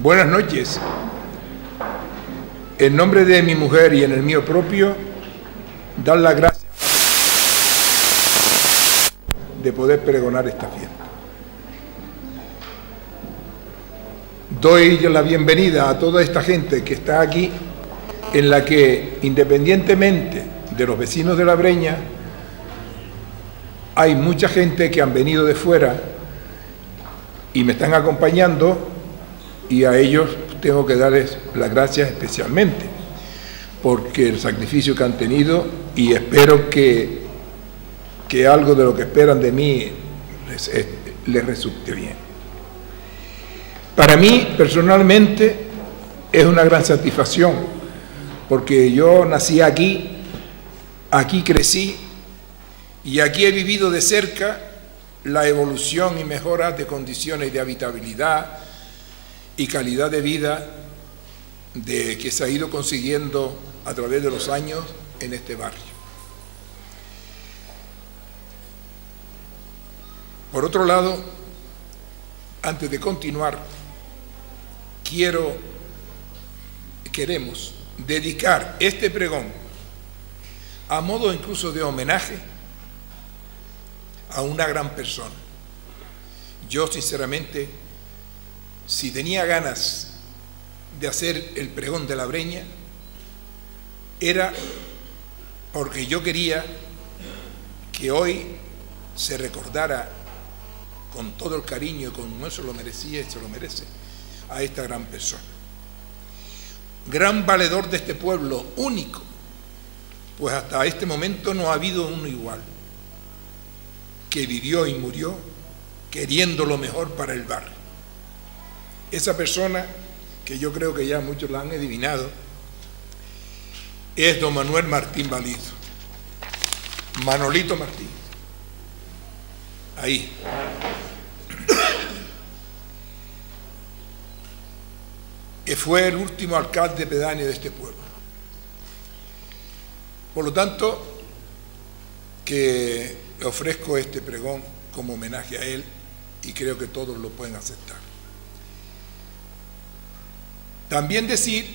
Buenas noches. En nombre de mi mujer y en el mío propio, dar las gracias de poder pregonar esta fiesta. Doy la bienvenida a toda esta gente que está aquí, en la que, independientemente de los vecinos de La Breña, hay mucha gente que han venido de fuera y me están acompañando, y a ellos tengo que darles las gracias especialmente, porque el sacrificio que han tenido, y espero que algo de lo que esperan de mí les resulte bien. Para mí, personalmente, es una gran satisfacción, porque yo nací aquí, aquí crecí, y aquí he vivido de cerca la evolución y mejora de condiciones de habitabilidad y calidad de vida que se ha ido consiguiendo a través de los años en este barrio. Por otro lado, antes de continuar, queremos dedicar este pregón a modo incluso de homenaje a una gran persona. Yo, sinceramente, si tenía ganas de hacer el pregón de La Breña, era porque yo quería que hoy se recordara con todo el cariño y como eso lo merecía y se lo merece a esta gran persona. Gran valedor de este pueblo, único, pues hasta este momento no ha habido uno igual, que vivió y murió queriendo lo mejor para el barrio. Esa persona, que yo creo que ya muchos la han adivinado, es don Manuel Martín Valido, Manolito Martín. Ahí. Que fue el último alcalde pedáneo de este pueblo. Por lo tanto, que ofrezco este pregón como homenaje a él, y creo que todos lo pueden aceptar. También decir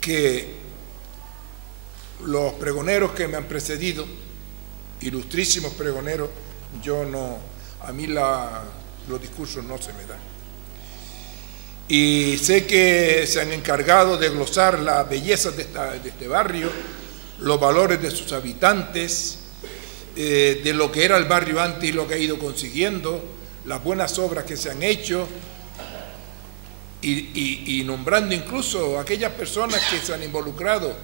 que los pregoneros que me han precedido, ilustrísimos pregoneros, a mí los discursos no se me dan. Y sé que se han encargado de glosar las bellezas de este barrio, los valores de sus habitantes, de lo que era el barrio antes y lo que ha ido consiguiendo, las buenas obras que se han hecho, y nombrando incluso a aquellas personas que se han involucrado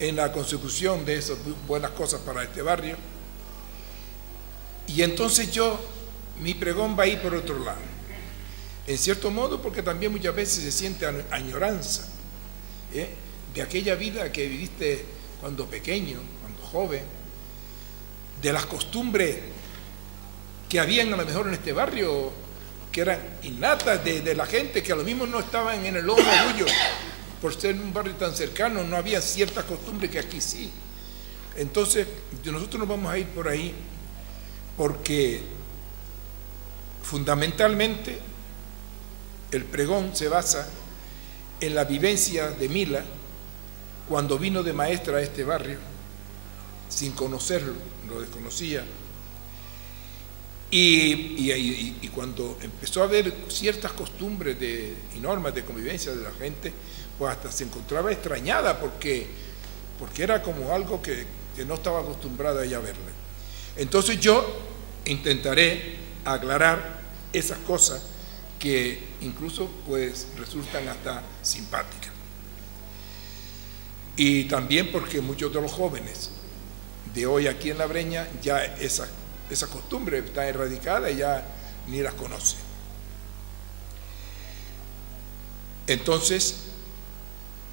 en la consecución de esas buenas cosas para este barrio. Y entonces mi pregón va a ir por otro lado, en cierto modo, porque también muchas veces se siente añoranza de aquella vida que viviste cuando pequeño, cuando joven, de las costumbres que habían a lo mejor en este barrio, que eran innatas de la gente, que a lo mismo no estaban en el lomo orgullo, por ser un barrio tan cercano, no había ciertas costumbres que aquí sí. Entonces, nosotros nos vamos a ir por ahí, porque fundamentalmente el pregón se basa en la vivencia de Mila cuando vino de maestra a este barrio, sin conocerlo, lo desconocía, y cuando empezó a ver ciertas costumbres y normas de convivencia de la gente, pues hasta se encontraba extrañada porque era como algo que no estaba acostumbrada ella a verle. Entonces yo intentaré aclarar esas cosas que incluso pues resultan hasta simpáticas. Y también porque muchos de los jóvenes de hoy aquí en La Breña ya esa costumbre está erradicada y ya ni las conocen. Entonces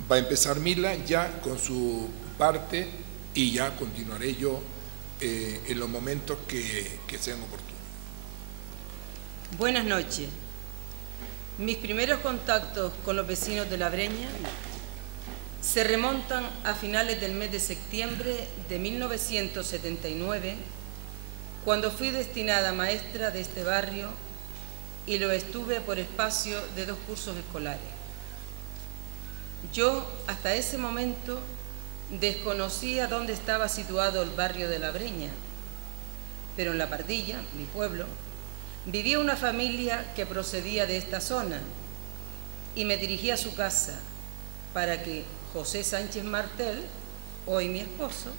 va a empezar Mila ya con su parte, y ya continuaré yo en los momentos que sean oportunos. Buenas noches. Mis primeros contactos con los vecinos de La Breña se remontan a finales del mes de septiembre de 1979, cuando fui destinada maestra de este barrio y lo estuve por espacio de 2 cursos escolares. Yo, hasta ese momento, desconocía dónde estaba situado el barrio de La Breña, pero en La Pardilla, mi pueblo, vivía una familia que procedía de esta zona y me dirigí a su casa para que José Sánchez Martel, hoy mi esposo,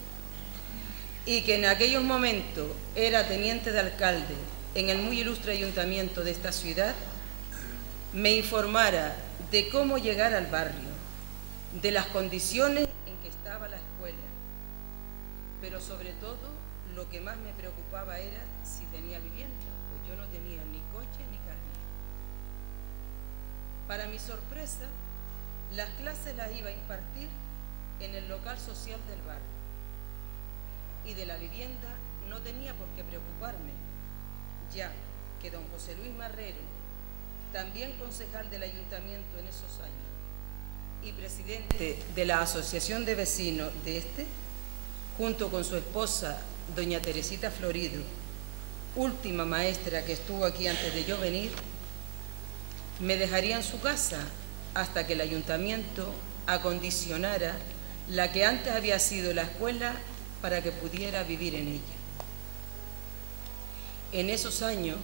y que en aquellos momentos era teniente de alcalde en el muy ilustre ayuntamiento de esta ciudad, me informara de cómo llegar al barrio, de las condiciones en que estaba la escuela, pero sobre todo lo que más me preocupaba era si tenía vivienda, pues yo no tenía ni coche ni carnet. Para mi sorpresa, las clases las iba a impartir en el local social del barrio y de la vivienda no tenía por qué preocuparme, ya que don José Luis Marrero, también concejal del ayuntamiento en esos años y presidente de la asociación de vecinos de este, junto con su esposa doña Teresita Florido, última maestra que estuvo aquí antes de yo venir, me dejaría en su casa hasta que el ayuntamiento acondicionara la que antes había sido la escuela para que pudiera vivir en ella. En esos años,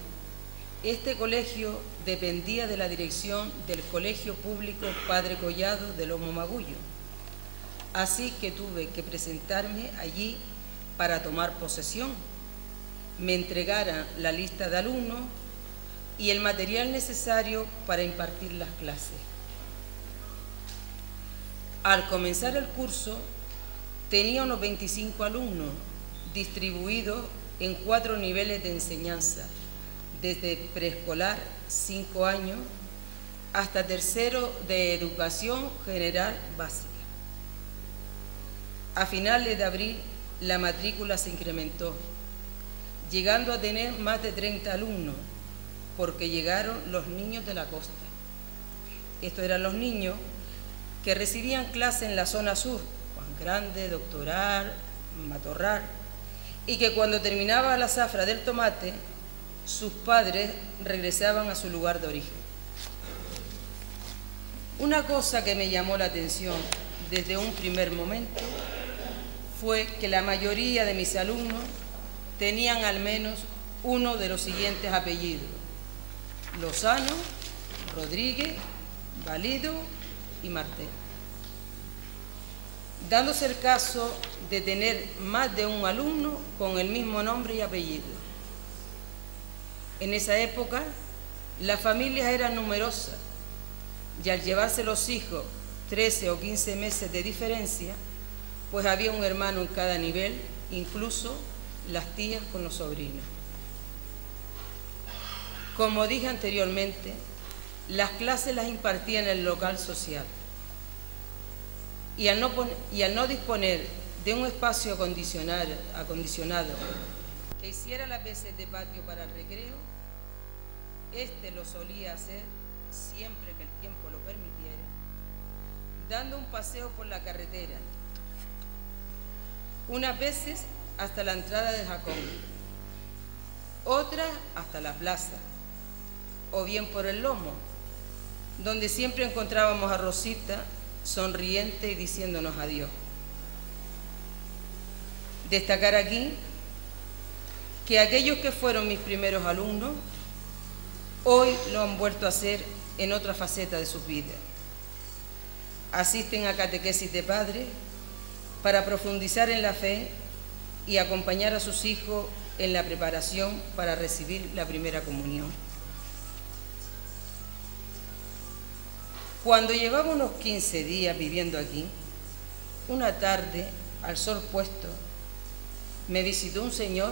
este colegio dependía de la dirección del Colegio Público Padre Collado de Lomo Magullo, así que tuve que presentarme allí para tomar posesión, me entregaran la lista de alumnos y el material necesario para impartir las clases. Al comenzar el curso, tenía unos 25 alumnos distribuidos en 4 niveles de enseñanza, desde preescolar, 5 años, hasta tercero de educación general básica. A finales de abril, la matrícula se incrementó, llegando a tener más de 30 alumnos, porque llegaron los niños de la costa. Estos eran los niños que recibían clase en la zona sur, Juan Grande, Doctoral, Matorral, y que cuando terminaba la zafra del tomate, sus padres regresaban a su lugar de origen. Una cosa que me llamó la atención desde un primer momento fue que la mayoría de mis alumnos tenían al menos uno de los siguientes apellidos: Lozano, Rodríguez, Valido y Martel, dándose el caso de tener más de un alumno con el mismo nombre y apellido. En esa época, las familias eran numerosas y al llevarse los hijos 13 o 15 meses de diferencia, pues había un hermano en cada nivel, incluso las tías con los sobrinos. Como dije anteriormente, las clases las impartía en el local social y al no disponer de un espacio acondicionado que hiciera las veces de patio para el recreo, este lo solía hacer siempre que el tiempo lo permitiera, dando un paseo por la carretera, unas veces hasta la entrada de Jacón, otras hasta la plaza, o bien por el Lomo, donde siempre encontrábamos a Rosita sonriente y diciéndonos adiós. Destacar aquí que aquellos que fueron mis primeros alumnos hoy lo han vuelto a hacer en otra faceta de sus vidas. Asisten a catequesis de padres para profundizar en la fe y acompañar a sus hijos en la preparación para recibir la primera comunión. Cuando llevaba unos 15 días viviendo aquí, una tarde, al sol puesto, me visitó un señor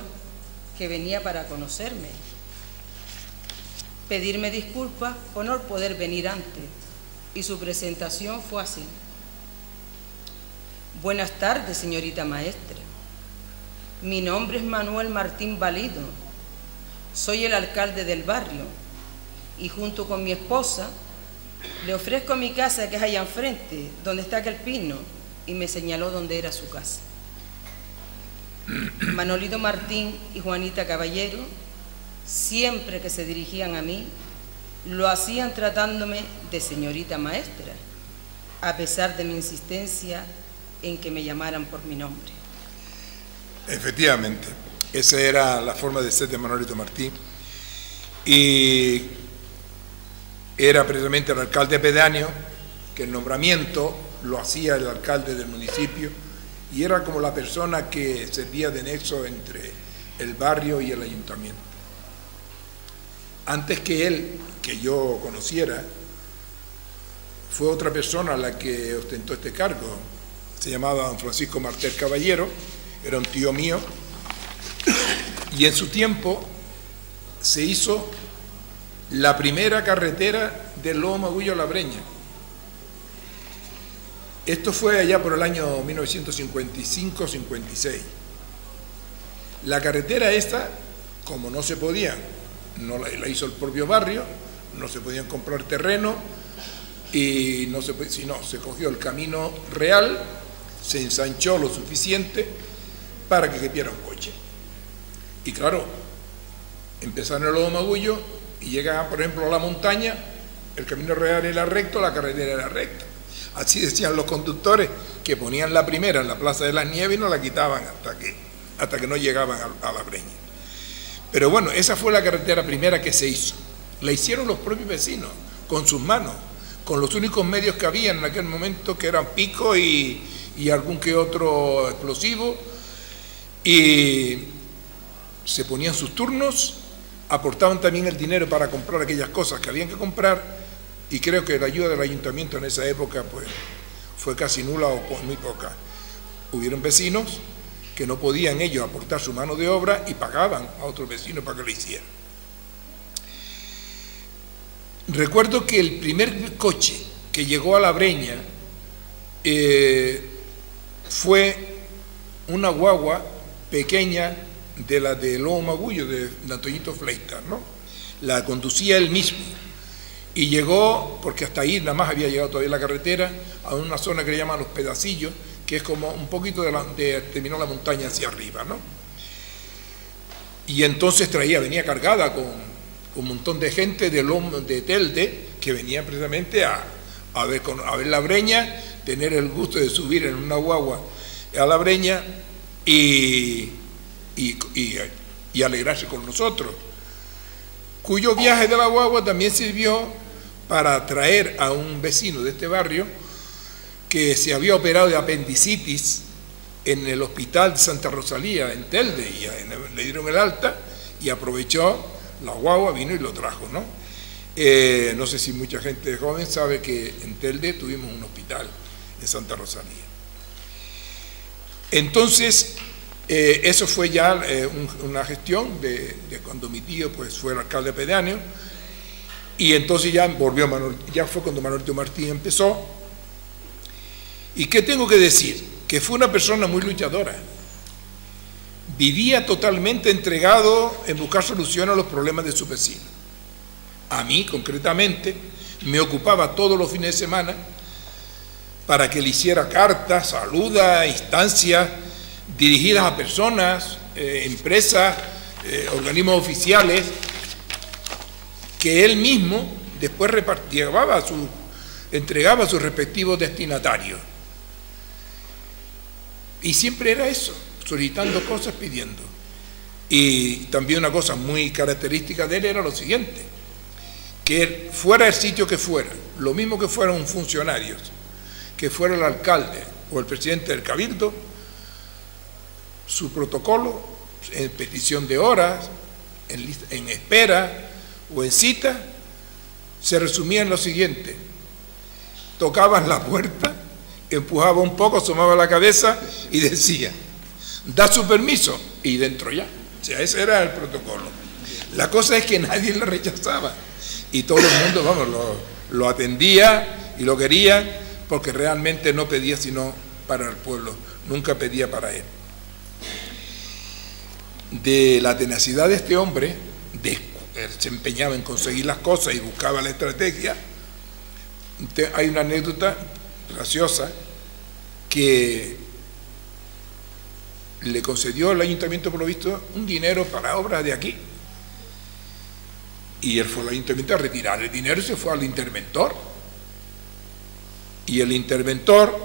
que venía para conocerme, pedirme disculpas por no poder venir antes, y su presentación fue así: Buenas tardes, señorita maestra. Mi nombre es Manuel Martín Valido. Soy el alcalde del barrio y junto con mi esposa le ofrezco mi casa, que es allá enfrente, donde está aquel pino, y me señaló dónde era su casa. Manolito Martín y Juanita Caballero, siempre que se dirigían a mí, lo hacían tratándome de señorita maestra, a pesar de mi insistencia en que me llamaran por mi nombre. Efectivamente, esa era la forma de ser de Manolito Martí, y era precisamente el alcalde pedáneo, que el nombramiento lo hacía el alcalde del municipio, y era como la persona que servía de nexo entre el barrio y el ayuntamiento. Antes que él, que yo conociera, fue otra persona la que ostentó este cargo. Se llamaba don Francisco Martel Caballero, era un tío mío, y en su tiempo se hizo la primera carretera del Lobo Magullo a La Breña. Esto fue allá por el año 1955-56. La carretera esta, como no se podía, no la hizo el propio barrio, no se podían comprar terreno, y no se cogió el camino real, se ensanchó lo suficiente para que quepiera un coche. Y claro, empezaron el Lobo Magullo y llegaban, por ejemplo, a la montaña, el camino real era recto, la carretera era recta. Así decían los conductores, que ponían la primera en la Plaza de las Nieves y no la quitaban hasta que no llegaban a La Breña. Pero bueno, esa fue la carretera primera que se hizo. La hicieron los propios vecinos, con sus manos, con los únicos medios que había en aquel momento, que eran pico y algún que otro explosivo, y se ponían sus turnos, aportaban también el dinero para comprar aquellas cosas que habían que comprar, y creo que la ayuda del ayuntamiento en esa época pues fue casi nula o muy poca. Hubieron vecinos que no podían ellos aportar su mano de obra y pagaban a otros vecinos para que lo hicieran. Recuerdo que el primer coche que llegó a La Breña fue una guagua pequeña de la de Lobo Magullo, de Antoñito Fleitas, ¿no? La conducía él mismo y llegó, porque hasta ahí nada más había llegado todavía la carretera, a una zona que le llaman Los Pedacillos, que es como un poquito terminó la montaña hacia arriba, ¿no? Y entonces venía cargada con un montón de gente de Telde, que venía precisamente a ver La Breña, tener el gusto de subir en una guagua a La Breña y alegrarse con nosotros, cuyo viaje de la guagua también sirvió para traer a un vecino de este barrio que se había operado de apendicitis en el hospital de Santa Rosalía en Telde, y le dieron el alta y aprovechó la guagua, vino y lo trajo, ¿no? No sé si mucha gente joven sabe que en Telde tuvimos un hospital en Santa Rosalía. Entonces, eso fue ya una gestión de cuando mi tío pues fue el alcalde pedáneo, y entonces ya fue cuando Manolito Martí empezó. ¿Y qué tengo que decir? Que fue una persona muy luchadora. Vivía totalmente entregado en buscar solución a los problemas de su vecino. A mí, concretamente, me ocupaba todos los fines de semana para que le hiciera cartas, saludas, instancias dirigidas a personas, empresas, organismos oficiales, que él mismo después entregaba a sus respectivos destinatarios. Y siempre era eso, solicitando cosas, pidiendo. Y también una cosa muy característica de él era lo siguiente, que fuera el sitio que fuera, lo mismo que fueran funcionarios, que fuera el alcalde o el presidente del cabildo, su protocolo, en petición de horas, en espera o en cita, se resumía en lo siguiente: tocaban la puerta, empujaba un poco, asomaba la cabeza y decía, da su permiso, y dentro ya. O sea, ese era el protocolo. La cosa es que nadie le rechazaba y todo el mundo, vamos, lo atendía y lo quería, porque realmente no pedía sino para el pueblo, nunca pedía para él. De la tenacidad de este hombre, él se empeñaba en conseguir las cosas y buscaba la estrategia. Hay una anécdota graciosa que le concedió el ayuntamiento, por lo visto, un dinero para obras de aquí, y él fue al ayuntamiento a retirar el dinero y se fue al interventor, Y el interventor,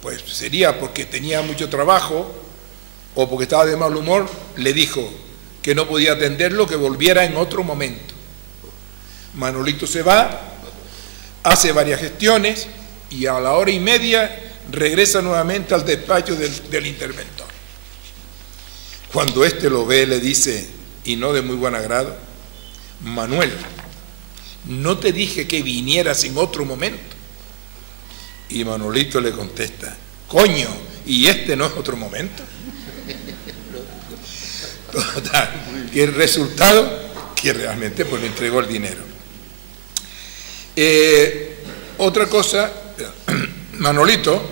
pues sería porque tenía mucho trabajo o porque estaba de mal humor, le dijo que no podía atenderlo, que volviera en otro momento. Manolito se va, hace varias gestiones y a la hora y media regresa nuevamente al despacho del interventor. Cuando éste lo ve, le dice, y no de muy buen agrado: Manuel, ¿no te dije que vinieras en otro momento? Y Manolito le contesta: coño, ¿y este no es otro momento? Total, que el resultado, que realmente pues le entregó el dinero. Otra cosa, Manolito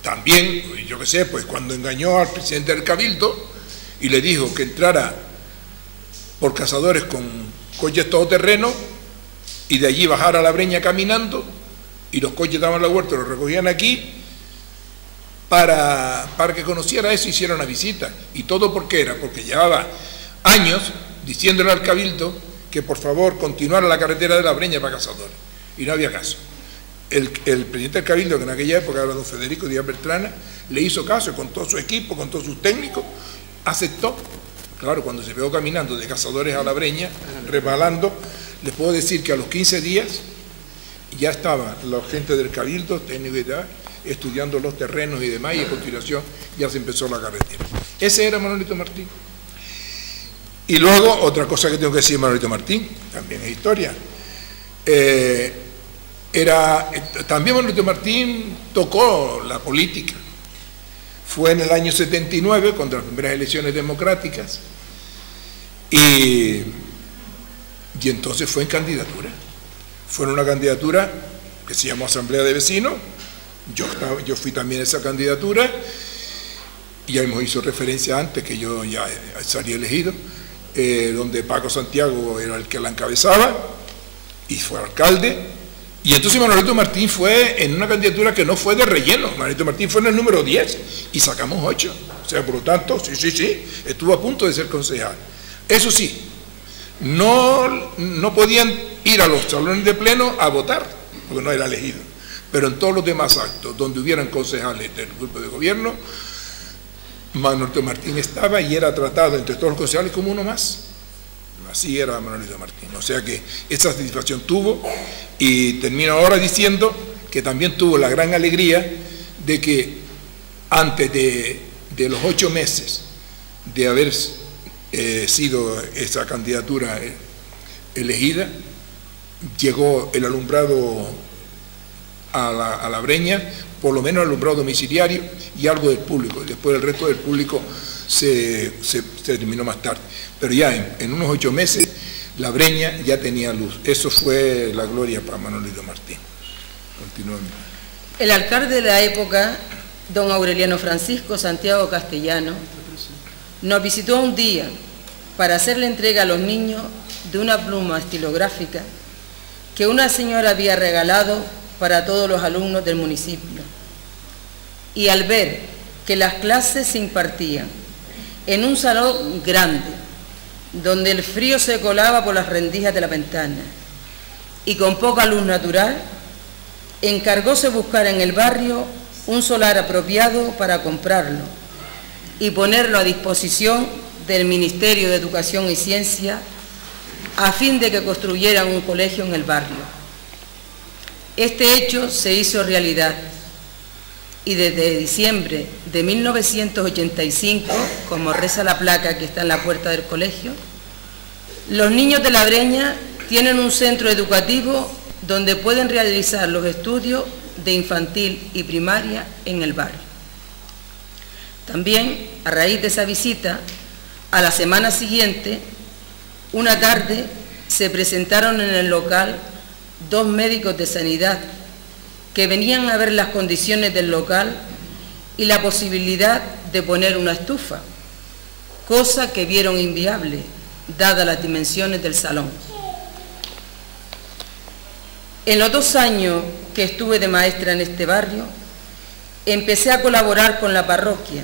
también, yo qué sé, pues cuando engañó al presidente del Cabildo y le dijo que entrara por Cazadores con coches todoterreno y de allí bajara a La Breña caminando, y los coches daban la vuelta, los recogían aquí, para que conociera eso, hiciera una visita. Y todo porque era, porque llevaba años diciéndole al Cabildo que por favor continuara la carretera de La Breña para Cazadores, y no había caso. El presidente del Cabildo, que en aquella época era don Federico Díaz Bertrana, le hizo caso con todo su equipo, con todos sus técnicos, aceptó. Claro, cuando se veo caminando de Cazadores a La Breña, resbalando, les puedo decir que a los 15 días ya estaba la gente del Cabildo, técnico y tal, estudiando los terrenos y demás, y a continuación ya se empezó la carretera. Ese era Manolito Martín. Y luego, otra cosa que tengo que decir de Manolito Martín, también es historia. También Manolito Martín tocó la política. Fue en el año 79, cuando las primeras elecciones democráticas, y entonces fue en candidatura. Fue en una candidatura que se llamó Asamblea de Vecinos. Yo fui también a esa candidatura, y ya hemos hecho referencia antes que yo ya salí elegido, donde Paco Santiago era el que la encabezaba y fue alcalde. Y entonces Manolito Martín fue en una candidatura que no fue de relleno. Manolito Martín fue en el número 10 y sacamos 8. O sea, por lo tanto, sí, estuvo a punto de ser concejal. Eso sí, no podían ir a los salones de pleno a votar, porque no era elegido. Pero en todos los demás actos donde hubieran concejales del grupo de gobierno, Manolito Martín estaba y era tratado entre todos los concejales como uno más. Así era Manolito Martín. O sea que esa satisfacción tuvo, y termino ahora diciendo que también tuvo la gran alegría de que antes de los 8 meses de haber sido esa candidatura elegida, llegó el alumbrado a La Breña, por lo menos el alumbrado domiciliario y algo del público. Después el resto del público se terminó más tarde. Pero ya en unos 8 meses La Breña ya tenía luz. Eso fue la gloria para Manolito Martín. Continuamos. El alcalde de la época, don Aureliano Francisco Santiago Castellano, nos visitó un día para hacerle entrega a los niños de una pluma estilográfica que una señora había regalado para todos los alumnos del municipio. Y al ver que las clases se impartían en un salón grande, donde el frío se colaba por las rendijas de la ventana y con poca luz natural, encargóse buscar en el barrio un solar apropiado para comprarlo y ponerlo a disposición del Ministerio de Educación y Ciencia a fin de que construyeran un colegio en el barrio. Este hecho se hizo realidad y desde diciembre de 1985, como reza la placa que está en la puerta del colegio, los niños de La Breña tienen un centro educativo donde pueden realizar los estudios de infantil y primaria en el barrio. También, a raíz de esa visita, a la semana siguiente, una tarde, se presentaron en el local 2 médicos de sanidad que venían a ver las condiciones del local y la posibilidad de poner una estufa, cosa que vieron inviable, dadas las dimensiones del salón. En los 2 años que estuve de maestra en este barrio, empecé a colaborar con la parroquia,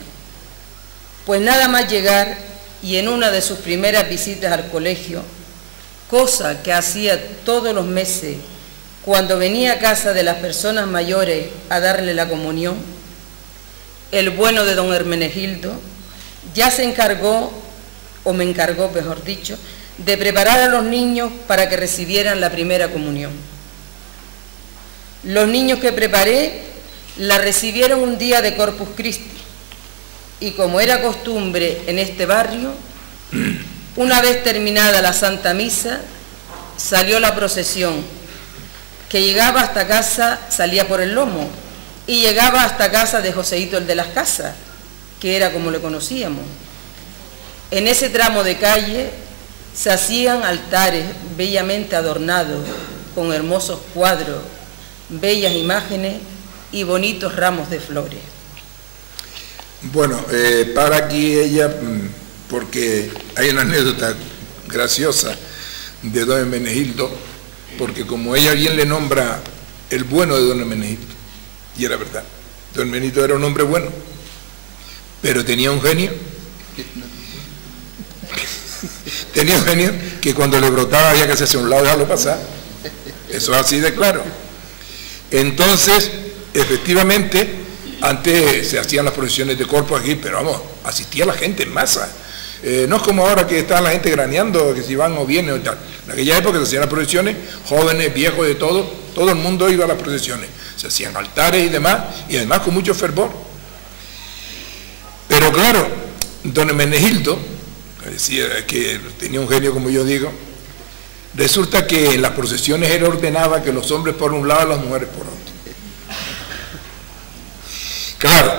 pues nada más llegar y en una de sus primeras visitas al colegio, cosa que hacía todos los meses cuando venía a casa de las personas mayores a darle la comunión, el bueno de don Hermenegildo ya se encargó, o me encargó, mejor dicho, de preparar a los niños para que recibieran la primera comunión. Los niños que preparé la recibieron un día de Corpus Christi, y como era costumbre en este barrio, una vez terminada la Santa Misa, salió la procesión, que llegaba hasta casa, salía por el lomo, y llegaba hasta casa de Joseito el de las Casas, que era como le conocíamos. En ese tramo de calle se hacían altares bellamente adornados, con hermosos cuadros, bellas imágenes y bonitos ramos de flores. Bueno, para aquí ella, porque hay una anécdota graciosa de don Hermenegildo, porque como ella bien le nombra el bueno de don Hermenegildo, y era verdad, don Hermenegildo era un hombre bueno, pero tenía un genio que cuando le brotaba había que hacerse a un lado y dejarlo pasar. Eso es así de claro. Entonces, efectivamente, antes se hacían las procesiones de Corpus aquí, pero vamos, asistía la gente en masa. No es como ahora que está la gente graneando, que si van o vienen o tal. En aquella época se hacían las procesiones, jóvenes, viejos, de todo el mundo iba a las procesiones. Se hacían altares y además con mucho fervor. Pero claro, don Hermenegildo, decía que tenía un genio, como yo digo, resulta que en las procesiones él ordenaba que los hombres por un lado y las mujeres por otro. Claro,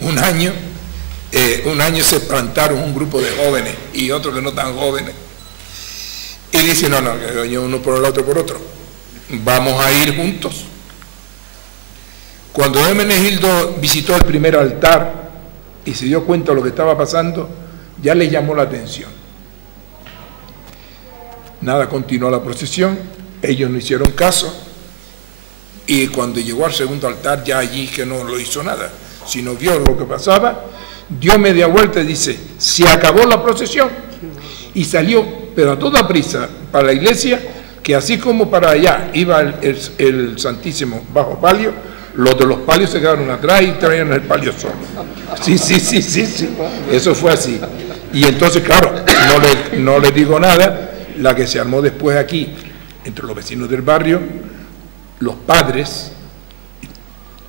un año se plantaron un grupo de jóvenes y otros que no tan jóvenes, y dice, no, uno por un lado, otro por otro, vamos a ir juntos. Cuando Hermenegildo visitó el primer altar y se dio cuenta de lo que estaba pasando, ya les llamó la atención. Nada, continuó la procesión, ellos no hicieron caso, y cuando llegó al segundo altar, ya allí que no lo hizo nada, sino vio lo que pasaba, dio media vuelta y dice, se acabó la procesión, y salió, pero a toda prisa, para la iglesia, que así como para allá iba el Santísimo bajo palio, los de los palios se quedaron atrás y traían el palio solo. Sí, eso fue así. Y entonces, claro, no le digo nada, la que se armó después aquí, entre los vecinos del barrio, los padres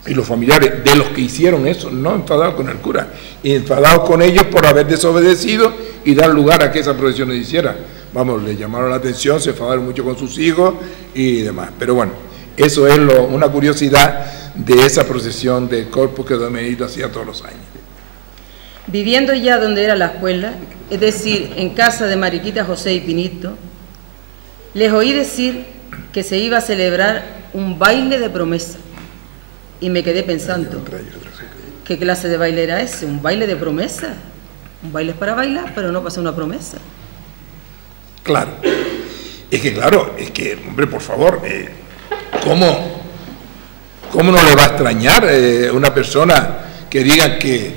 y los familiares de los que hicieron eso, no enfadados con el cura, enfadados con ellos por haber desobedecido y dar lugar a que esa procesión se hiciera. Vamos, le llamaron la atención, se enfadaron mucho con sus hijos y demás. Pero bueno, eso es una curiosidad de esa procesión de Corpus que don Hermenegildo hacía todos los años. Viviendo ya donde era la escuela, es decir, en casa de Mariquita José y Pinito, les oí decir que se iba a celebrar un baile de promesa. Y me quedé pensando, ¿qué clase de baile era ese? ¿Un baile de promesa? Un baile es para bailar, pero no para hacer una promesa. Claro, es que, hombre, por favor, ¿cómo no le va a extrañar una persona que diga que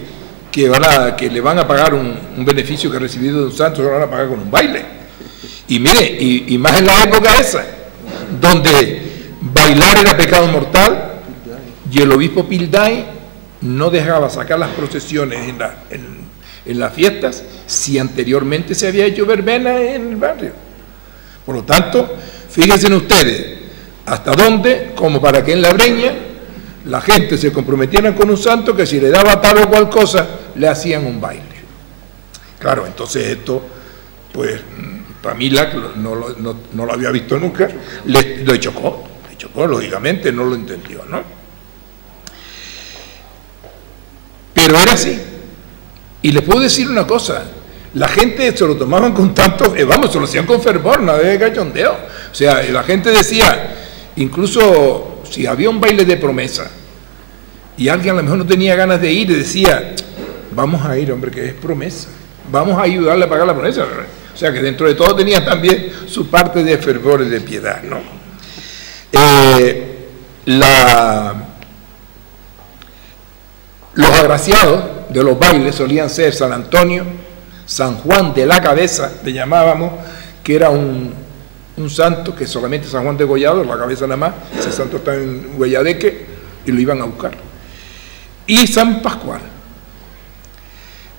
le van a pagar un beneficio que ha recibido de un santo, se lo van a pagar con un baile? Y mire, y más en la época esa, donde bailar era pecado mortal, y el obispo Pilday no dejaba sacar las procesiones en las fiestas si anteriormente se había hecho verbena en el barrio. Por lo tanto, fíjense ustedes hasta dónde, como para que en la Breña la gente se comprometiera con un santo que si le daba tal o cual cosa le hacían un baile. Claro, entonces esto, pues Pamila, que no lo había visto nunca, le chocó, lógicamente no lo entendió, ¿no? Pero era así. Y les puedo decir una cosa, la gente se lo tomaban con tanto, se lo hacían con fervor, nada de cachondeo. O sea, la gente decía, incluso si había un baile de promesa y alguien a lo mejor no tenía ganas de ir, y decía, vamos a ir, hombre, que es promesa, vamos a ayudarle a pagar la promesa. O sea, que dentro de todo tenía también su parte de fervor y de piedad, ¿no? Los agraciados de los bailes solían ser San Antonio, San Juan de la Cabeza, le llamábamos, que era un un santo que solamente San Juan de Gollado, la cabeza nada más, ese santo está en Huelladeque, y lo iban a buscar. Y San Pascual.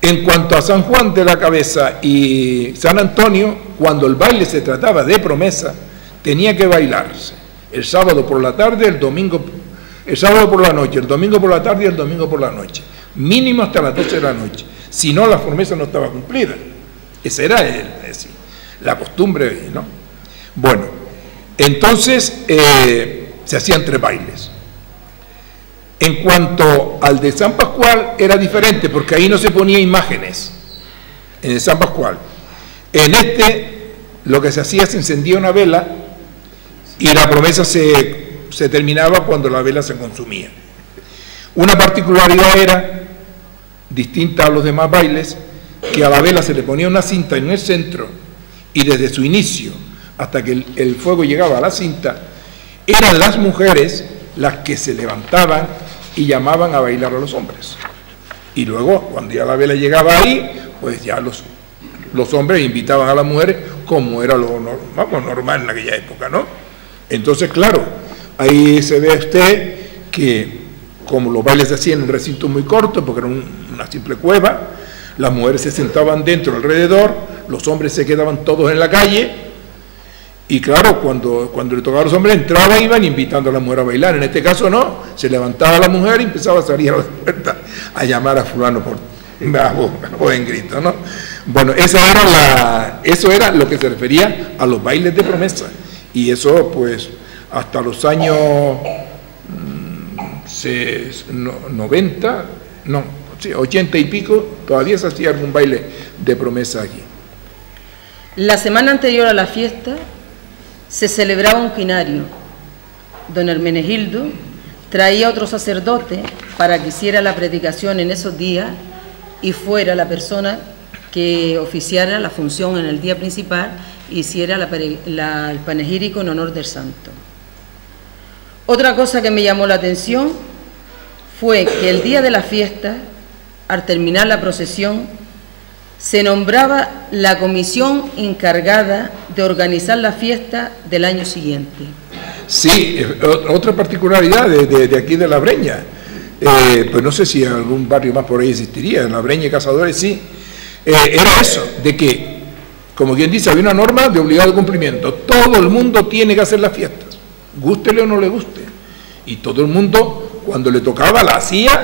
En cuanto a San Juan de la Cabeza y San Antonio, cuando el baile se trataba de promesa, tenía que bailarse el sábado por la tarde, el domingo, el sábado por la noche, el domingo por la tarde y el domingo por la noche, mínimo hasta las 12 de la noche, si no la promesa no estaba cumplida. Esa era la costumbre, ¿no? Bueno, entonces se hacían 3 bailes. En cuanto al de San Pascual, era diferente, porque ahí no se ponía imágenes, en el San Pascual. En este, lo que se hacía, se encendía una vela, y la promesa se terminaba cuando la vela se consumía. Una particularidad era, distinta a los demás bailes, que a la vela se le ponía una cinta en el centro, y desde su inicio hasta que el fuego llegaba a la cinta, eran las mujeres las que se levantaban y llamaban a bailar a los hombres. Y luego, cuando ya la vela llegaba ahí, pues ya los hombres invitaban a las mujeres, como era lo normal en aquella época, ¿no? Entonces, claro, ahí se ve usted que, como los bailes se hacían en un recinto muy corto, porque era una simple cueva, las mujeres se sentaban dentro alrededor, los hombres se quedaban todos en la calle. Y claro, cuando le tocaba a los hombres, entraban y iban invitando a la mujer a bailar. En este caso no, se levantaba la mujer y empezaba a salir a la puerta a llamar a fulano por en grito, ¿no? Bueno, eso era lo que se refería a los bailes de promesa. Y eso, pues, hasta los años 80 y pico, todavía se hacía algún baile de promesa aquí. La semana anterior a la fiesta se celebraba un quinario. Don Hermenegildo traía otro sacerdote para que hiciera la predicación en esos días y fuera la persona que oficiara la función en el día principal e hiciera el panegírico en honor del santo. Otra cosa que me llamó la atención fue que el día de la fiesta, al terminar la procesión, se nombraba la comisión encargada de organizar la fiesta del año siguiente. Sí, otra particularidad de aquí de La Breña, pues no sé si en algún barrio más por ahí existiría, en La Breña y Cazadores sí, era eso, de que, como quien dice, había una norma de obligado cumplimiento. Todo el mundo tiene que hacer las fiestas, gústele o no le guste, y todo el mundo, cuando le tocaba, la hacía,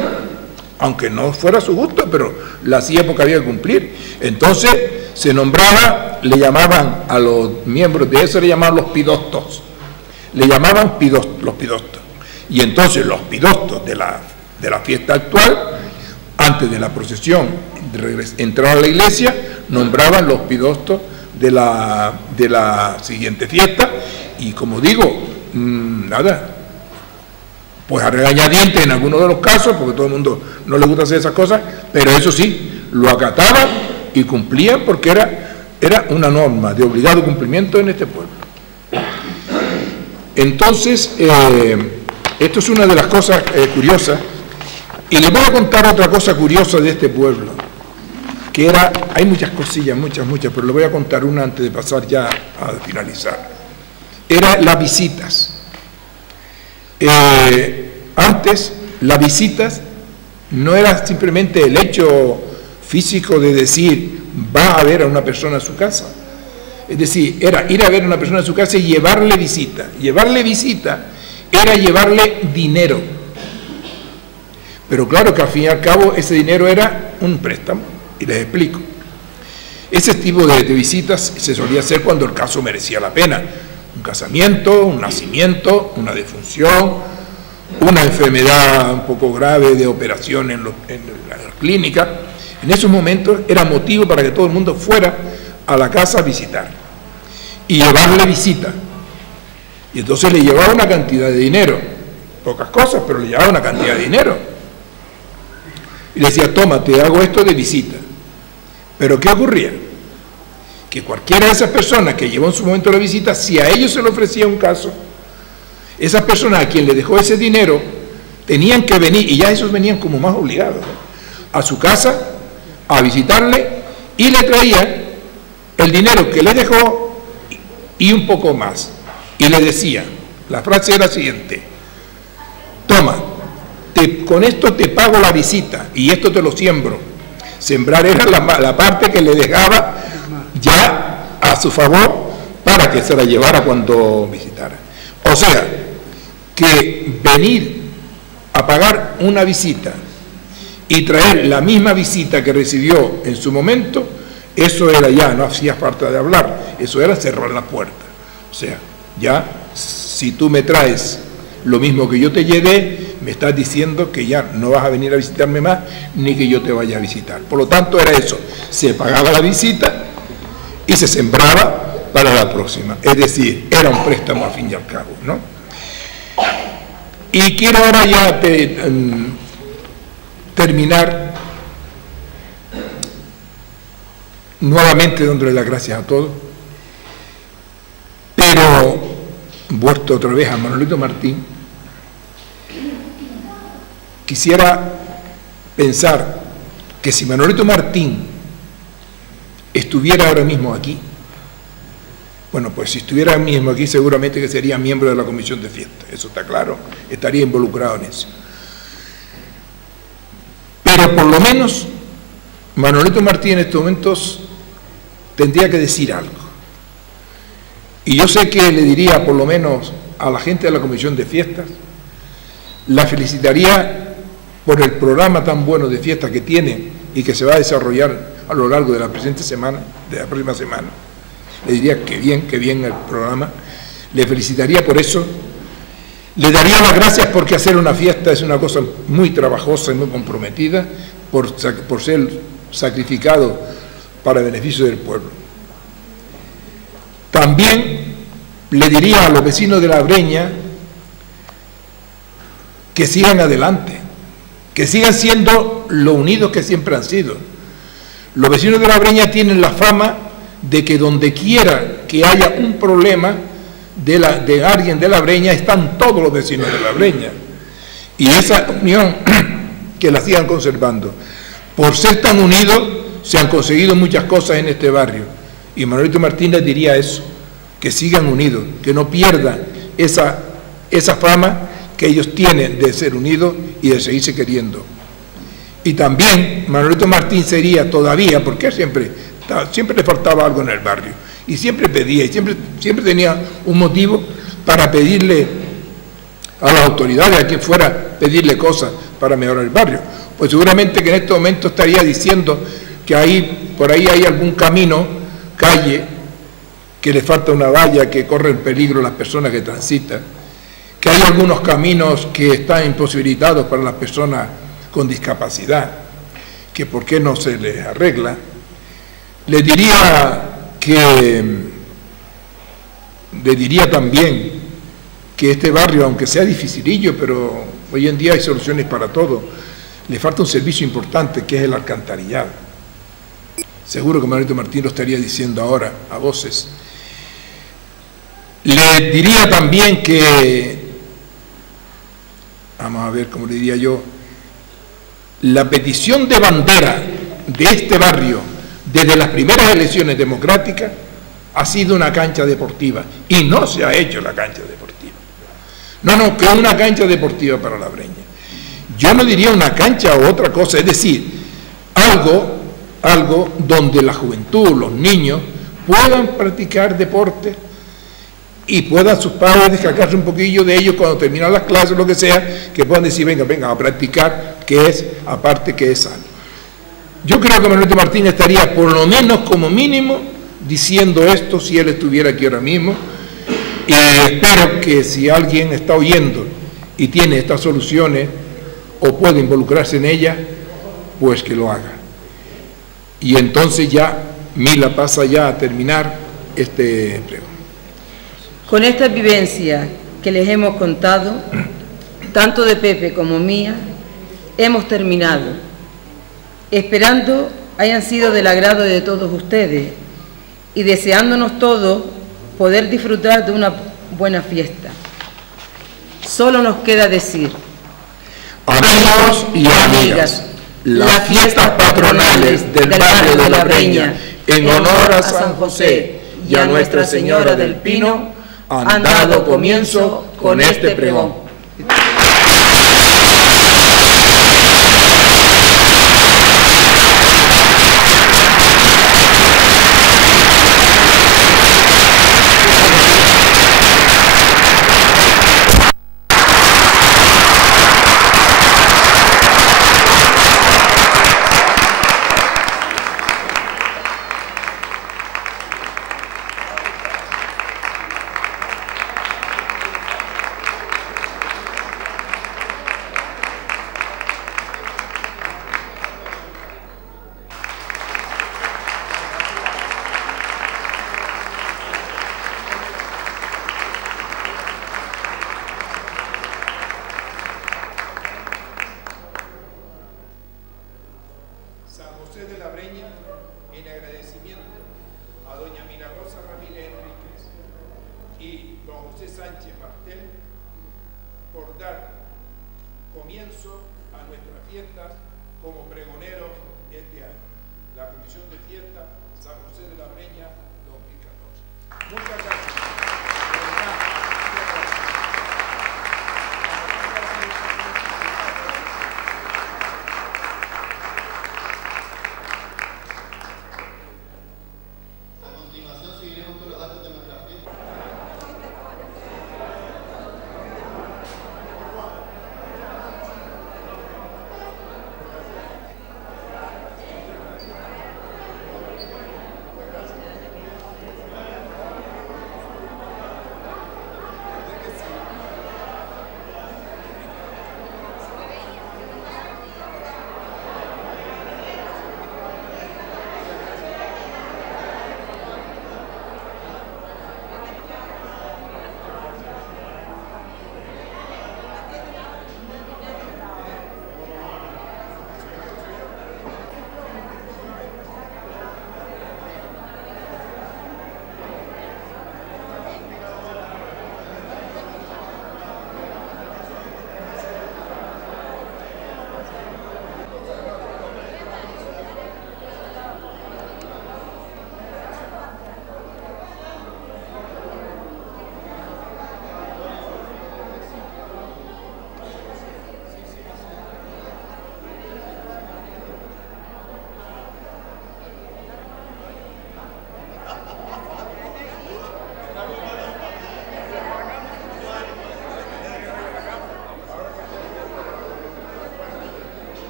aunque no fuera su gusto, pero la hacía porque había que cumplir. Entonces se nombraba, le llamaban a los miembros de eso, le llamaban los pidostos, le llamaban los pidostos. Y entonces los pidostos de la fiesta actual, antes de la procesión, de entrar a la iglesia, nombraban los pidostos de la siguiente fiesta. Y como digo, nada, pues a regañadientes en algunos de los casos, porque todo el mundo no le gusta hacer esas cosas, pero eso sí, lo acataban y cumplían porque era una norma de obligado cumplimiento en este pueblo. Entonces, esto es una de las cosas curiosas, y les voy a contar otra cosa curiosa de este pueblo, que hay muchas cosillas, muchas, pero les voy a contar una antes de pasar ya a finalizar. Era las visitas. Antes las visitas no era simplemente el hecho físico de decir va a ver a una persona a su casa, es decir, era ir a ver a una persona a su casa y llevarle visita. Llevarle visita era llevarle dinero, pero claro que al fin y al cabo ese dinero era un préstamo, y les explico. Ese tipo de visitas se solía hacer cuando el caso merecía la pena: un casamiento, un nacimiento, una defunción, una enfermedad un poco grave de operación en la clínica. En esos momentos era motivo para que todo el mundo fuera a la casa a visitar y llevarle visita. Y entonces le llevaba una cantidad de dinero, pocas cosas, pero le llevaba una cantidad de dinero. Y le decía: toma, te hago esto de visita. Pero ¿qué ocurría? Que cualquiera de esas personas que llevó en su momento la visita, si a ellos se le ofrecía un caso, esas personas a quien le dejó ese dinero tenían que venir, y ya esos venían como más obligados, a su casa a visitarle, y le traían el dinero que le dejó y un poco más. Y le decía, la frase era la siguiente: toma, con esto te pago la visita y esto te lo siembro. Sembrar era la parte que le dejaba ya a su favor para que se la llevara cuando visitara. O sea, que venir a pagar una visita y traer la misma visita que recibió en su momento, eso era ya, no hacía falta de hablar, eso era cerrar la puerta. O sea, ya, si tú me traes lo mismo que yo te llevé, me estás diciendo que ya no vas a venir a visitarme más, ni que yo te vaya a visitar. Por lo tanto, era eso, se pagaba la visita y se sembraba para la próxima. Es decir, era un préstamo al fin y al cabo, ¿no? Y quiero ahora ya terminar nuevamente dándole las gracias a todos, pero vuelto otra vez a Manolito Martín, quisiera pensar que si Manolito Martín estuviera ahora mismo aquí, bueno, pues si estuviera ahora mismo aquí seguramente que sería miembro de la comisión de fiesta, eso está claro, estaría involucrado en eso. Pero por lo menos Manolito Martín en estos momentos tendría que decir algo. Y yo sé que le diría por lo menos a la gente de la comisión de fiestas, la felicitaría por el programa tan bueno de fiestas que tiene y que se va a desarrollar a lo largo de la presente semana, de la próxima semana. Le diría que bien el programa, le felicitaría por eso, le daría las gracias porque hacer una fiesta es una cosa muy trabajosa y muy comprometida por ser sacrificado para el beneficio del pueblo. También le diría a los vecinos de La Breña que sigan adelante, que sigan siendo lo unidos que siempre han sido. Los vecinos de La Breña tienen la fama de que donde quiera que haya un problema de alguien de La Breña, están todos los vecinos de La Breña. Y esa unión que la sigan conservando. Por ser tan unidos, se han conseguido muchas cosas en este barrio. Y Manolito Martínez diría eso, que sigan unidos, que no pierdan esa fama que ellos tienen de ser unidos y de seguirse queriendo. Y también Manolito Martín sería todavía, porque siempre le faltaba algo en el barrio, y siempre pedía, y siempre tenía un motivo para pedirle a las autoridades, a quien fuera, pedirle cosas para mejorar el barrio. Pues seguramente que en este momento estaría diciendo que por ahí hay algún camino, calle, que le falta una valla, que corre en peligro las personas que transitan, que hay algunos caminos que están imposibilitados para las personas con discapacidad, que por qué no se les arregla. Le diría también que este barrio, aunque sea dificilillo, pero hoy en día hay soluciones para todo, le falta un servicio importante que es el alcantarillado. Seguro que Manolito Martín lo estaría diciendo ahora a voces. Le diría también que, vamos a ver cómo le diría yo, la petición de bandera de este barrio desde las primeras elecciones democráticas ha sido una cancha deportiva, y no se ha hecho la cancha deportiva. No, que una cancha deportiva para La Breña. Yo no diría una cancha o otra cosa, es decir, algo donde la juventud, los niños, puedan practicar deporte y puedan sus padres descargarse un poquillo de ellos cuando terminan las clases, lo que sea, que puedan decir, venga, a practicar, que es, aparte que es sano. Yo creo que Manolito Martín estaría por lo menos como mínimo diciendo esto si él estuviera aquí ahora mismo, y espero que si alguien está oyendo y tiene estas soluciones o puede involucrarse en ellas, pues que lo haga. Y entonces ya Mila pasa ya a terminar este empleo. Con esta vivencia que les hemos contado, tanto de Pepe como mía, hemos terminado, esperando hayan sido del agrado de todos ustedes y deseándonos todos poder disfrutar de una buena fiesta. Solo nos queda decir: amigos y amigas, las fiestas patronales del barrio de La Breña, en honor a San José y a Nuestra Señora del Pino han dado comienzo con este pregón.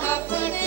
Afuera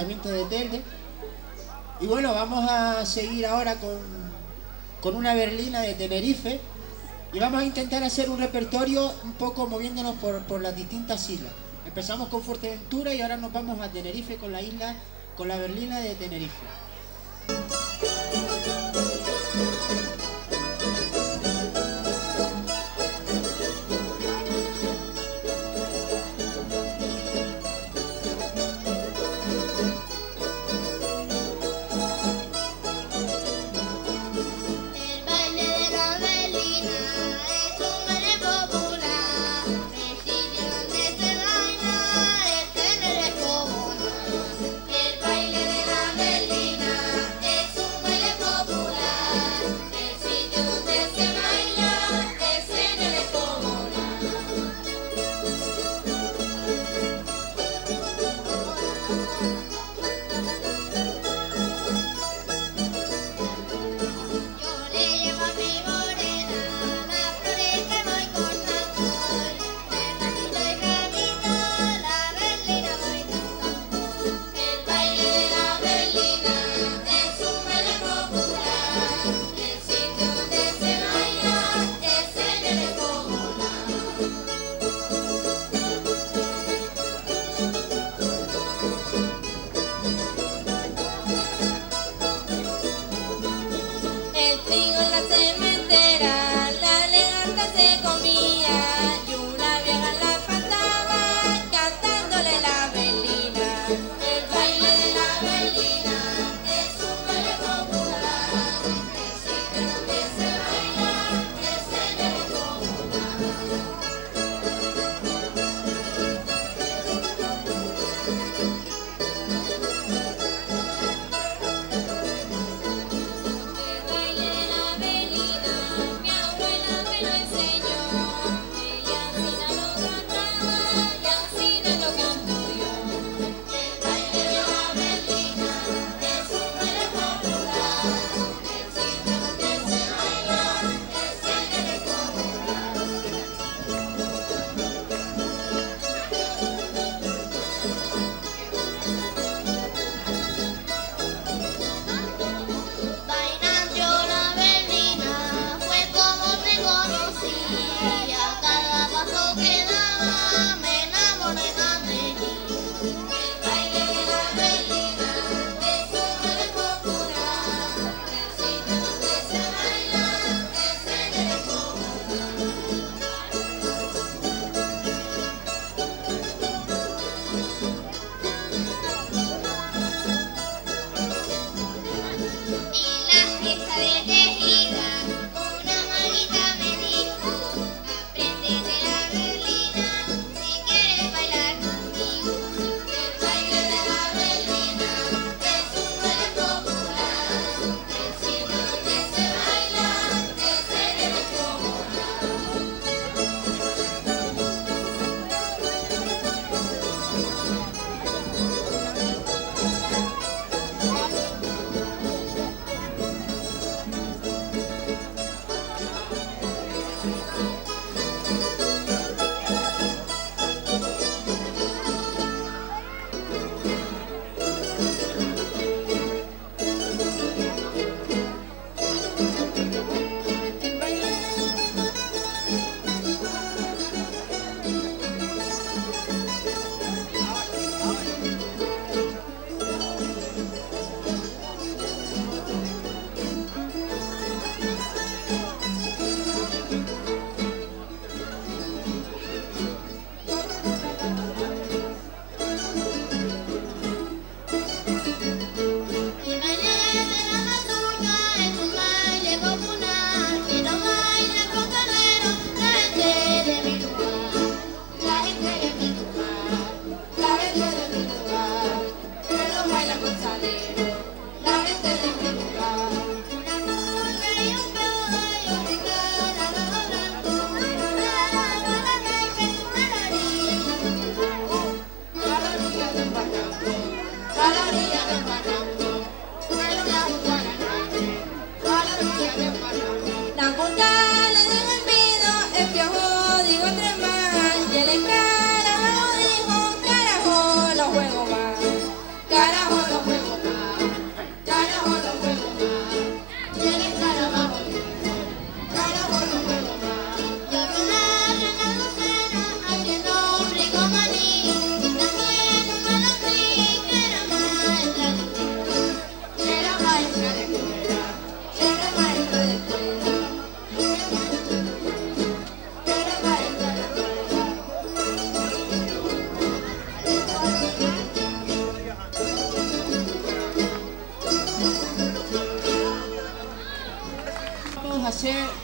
Ayuntamiento de Telde. Y bueno, vamos a seguir ahora con una berlina de Tenerife y vamos a intentar hacer un repertorio un poco moviéndonos por las distintas islas. Empezamos con Fuerteventura y ahora nos vamos a Tenerife con la berlina de Tenerife. El baile de la Berlina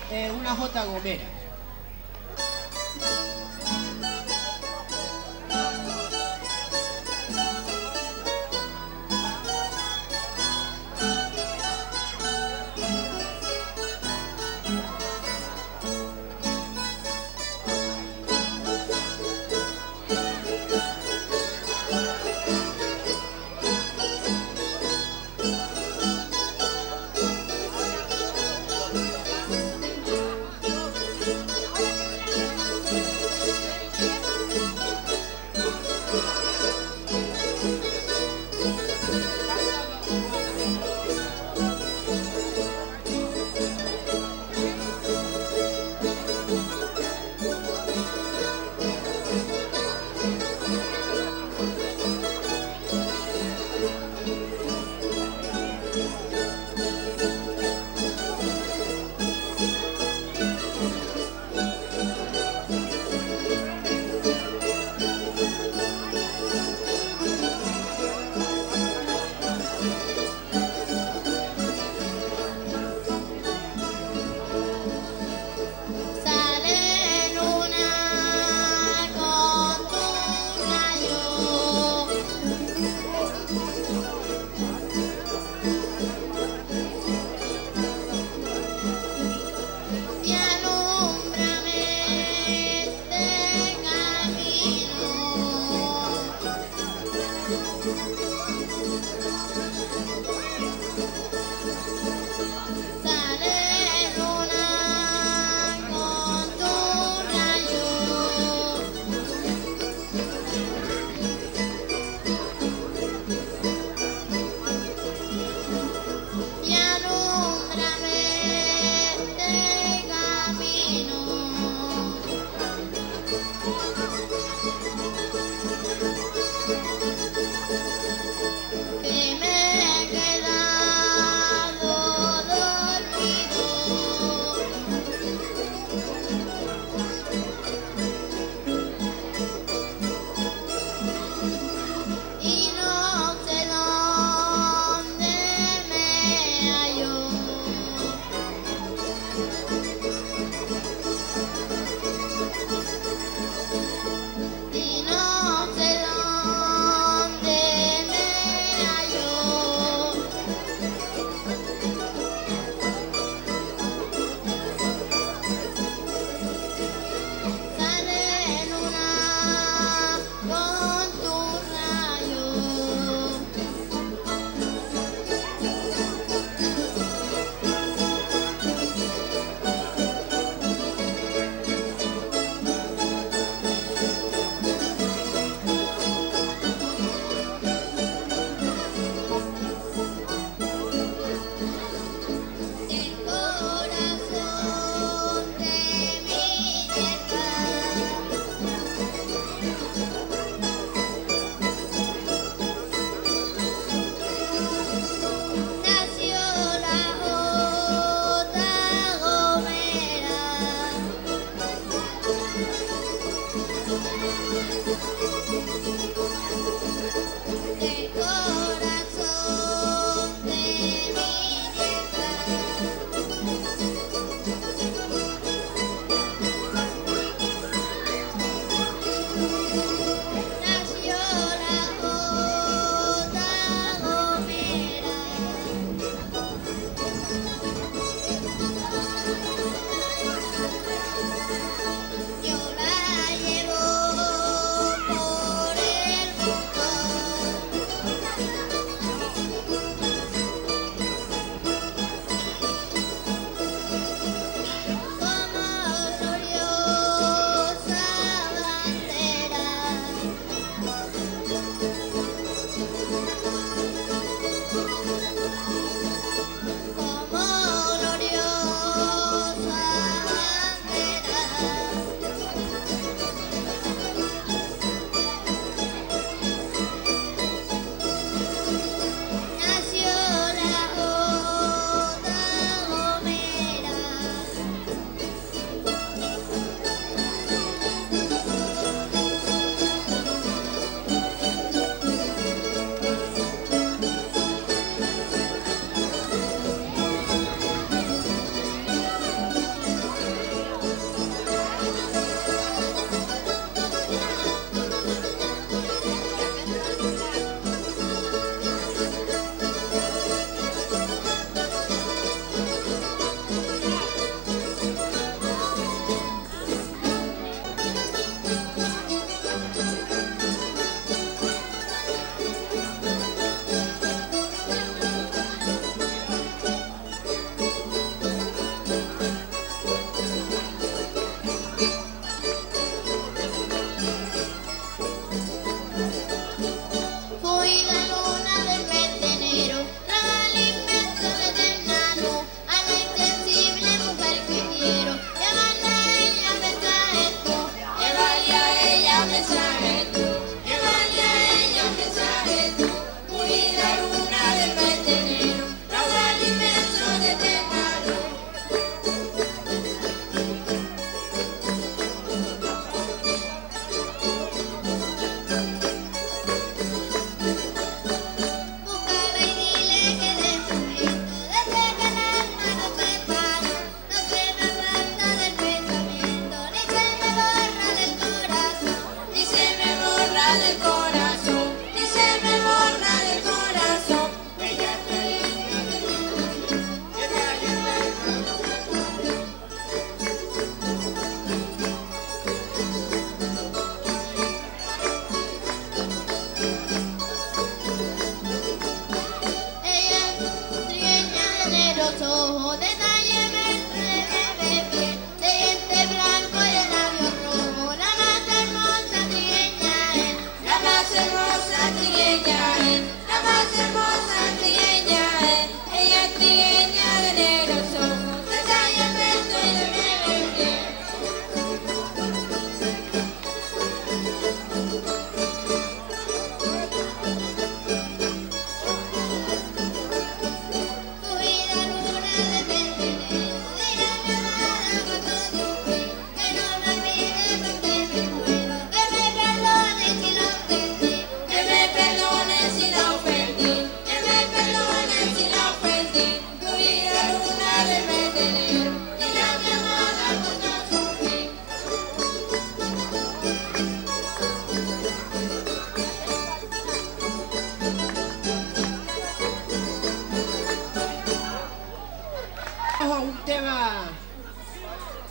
ser una jota gomera.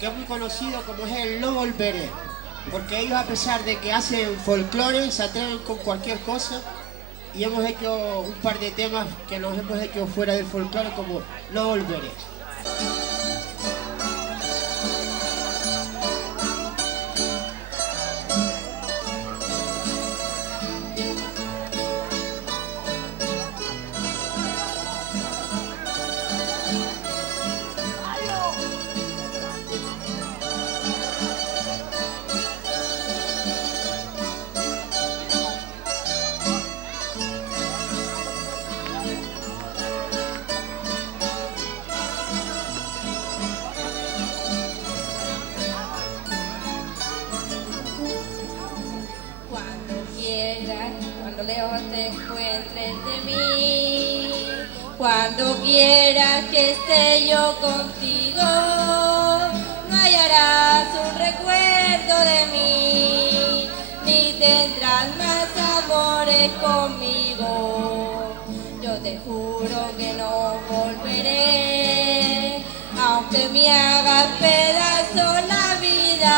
que es muy conocido como es el No Volveré, porque ellos, a pesar de que hacen folclore, se atreven con cualquier cosa, y hemos hecho un par de temas que los hemos hecho fuera del folclore, como No Volveré. Cuando quieras que esté yo contigo, no hallarás un recuerdo de mí, ni tendrás más amores conmigo. Yo te juro que no volveré, aunque me hagas pedazos la vida.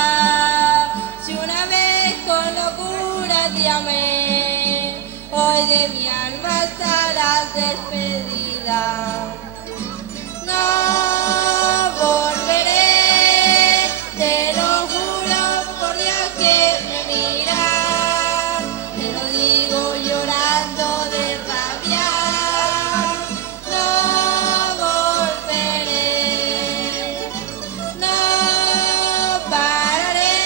Si una vez con locura te amé, hoy de mi alma estarás despedida. No volveré, te lo juro por Dios que me miras, te lo digo llorando de rabia. No volveré, no pararé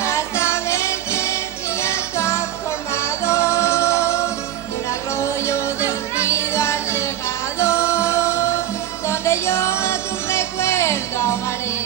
hasta ver que mi llanto ha formado un arroyo de olvido allegado, donde yo tu recuerdo ahogaré.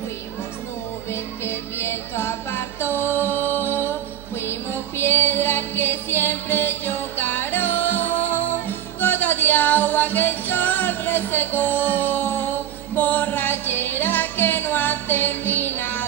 Fuimos nubes que el viento apartó, fuimos piedras que siempre chocaron, gotas de agua que el sol resecó, borracheras que no han terminado.